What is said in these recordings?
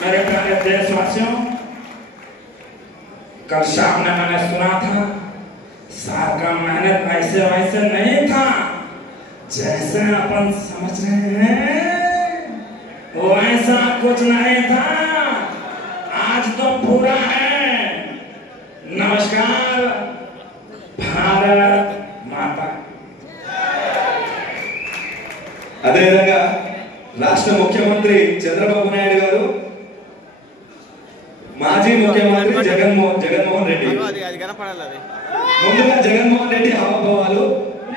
मेरे प्यारे देशवासियों, कल शाम ने मैंने सुना था सार का मेहनत ऐसे वैसे नहीं था जैसे अपन समझ रहे हैं, वैसा कुछ नहीं था। आज तो पूरा है। नमस्कार, भारत माता। అదే విధంగా రాష్ట్ర ముఖ్యమంత్రి చంద్రబాబు నాయుడు గారు, మాజీ ముఖ్యమంత్రి జగన్మోహన్ రెడ్డి, ముందుగా జగన్మోహన్ రెడ్డి హావభావాలు,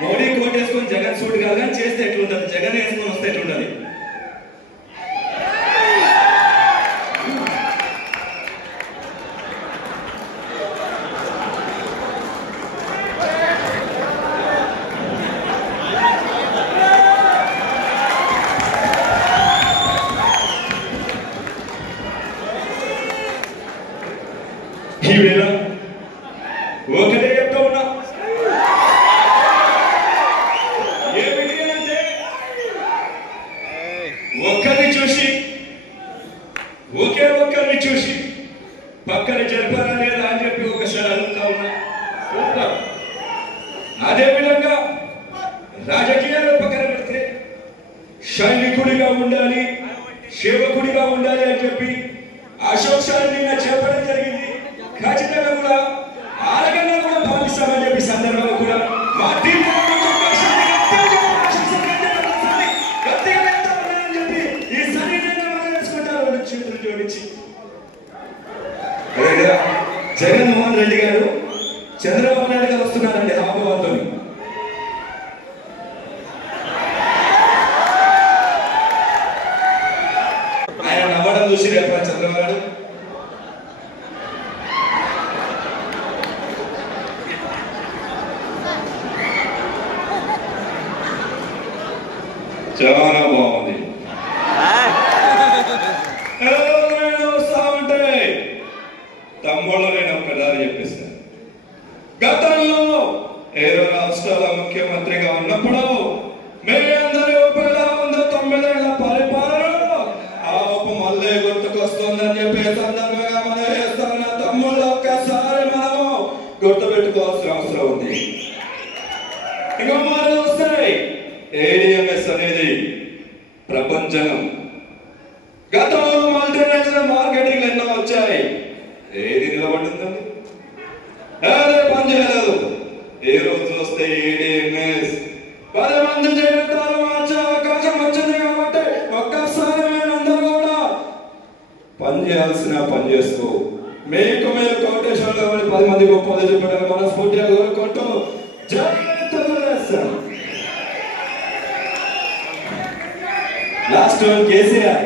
మోడీ కోట్ వేసుకొని జగన్ సూట్ కాదు చేస్తే ఎట్లుంటది, జగన్ వేసుకొని వస్తే ఎట్లుంటది? ఈవేళ ఒకటే చెప్తా ఉన్నా, ఏమిటి అంటే ఒక్కరిని చూసి ఒక్కరిని చూసి పక్కన జరిపారా లేదా అని చెప్పి ఒకసారి అడుగుతా ఉన్నా. అదేవిధంగా రాజకీయాలు పక్కన పెడితే సైనికుడిగా ఉండాలి, సేవకుడిగా ఉండాలి అని చెప్పి అశోక్ సార్ నిన్న చెప్పడం జరిగింది. ఖచ్చితంగా కూడా ఆరగంగా కూడా భావిస్తామని చెప్పి సందర్భంగా కూడా మా చేతులు జోడించి జగన్మోహన్ రెడ్డి గారు చంద్రబాబు నాయుడు గారు వస్తున్నారండి హావభావాలతో. ఆయన నవ్వడం చూసి రేపు చంద్రబాబు నాయుడు చాలా బాగుంది. తమ్ముళ్ళు నేను ఒక్కదారి చెప్పేస్తాను. గతంలో 7 రాష్ట్రాల ముఖ్యమంత్రిగా ఉన్నప్పుడు మీ అందరి ఊపిరిలా ఉందో 9 ఏళ్ల పరిపాలన, ఆ ఊపు మళ్ళీ గుర్తుకొస్తుందని చెప్పే సందర్భంగా మనం వేస్తున్న తమ్ముళ్ళు ఒక్కసారి మనము గుర్తుపెట్టుకోవాల్సిన అవసరం ఉంది. ఇంకా మాటలు వస్తాయి. ADMS అనేది ప్రపంచం. గతంలో మల్టీనేషనల్ మార్కెటింగ్ ఎన్నో వచ్చాయి, ఏది నిలబడిందండి? అదే పని చేయలేదు. ఏ రోజు వస్తే ADMS 10 మంది జీవితాలు మార్చే అవకాశం వచ్చింది కాబట్టి ఒక్కసారి మేమందరూ కూడా పని చేయాల్సిన పని చేస్తూ మీకు మీరు కోటేశ్వర 10 మంది గొప్ప చెప్పడానికి మనస్ఫూర్తిగా కోరుకుంటూ జాగ్రత్తగా చేస్తాం. లాస్ట్ కేసీఆర్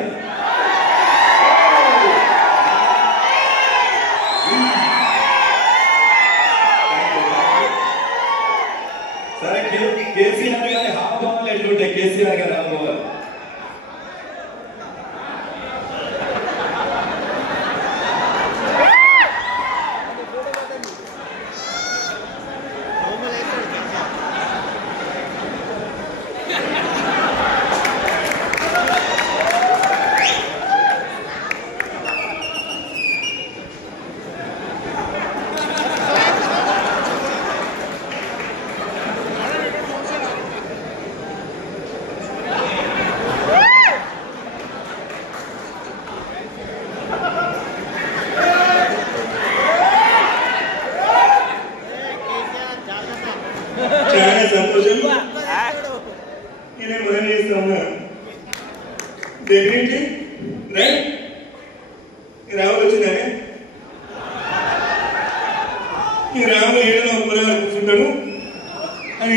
సరే, కేసీఆర్ గారి హావభావాలు ఎట్లుంటాయి? కేసీఆర్ గారి హావభావాలు చాలా సంతోషం. నేనే మనం చేస్తా ఉన్నా దగ్గరేంటి రాములు వచ్చిందనే ఈ రాములు ఏడలో కూర్చుంటాడు అని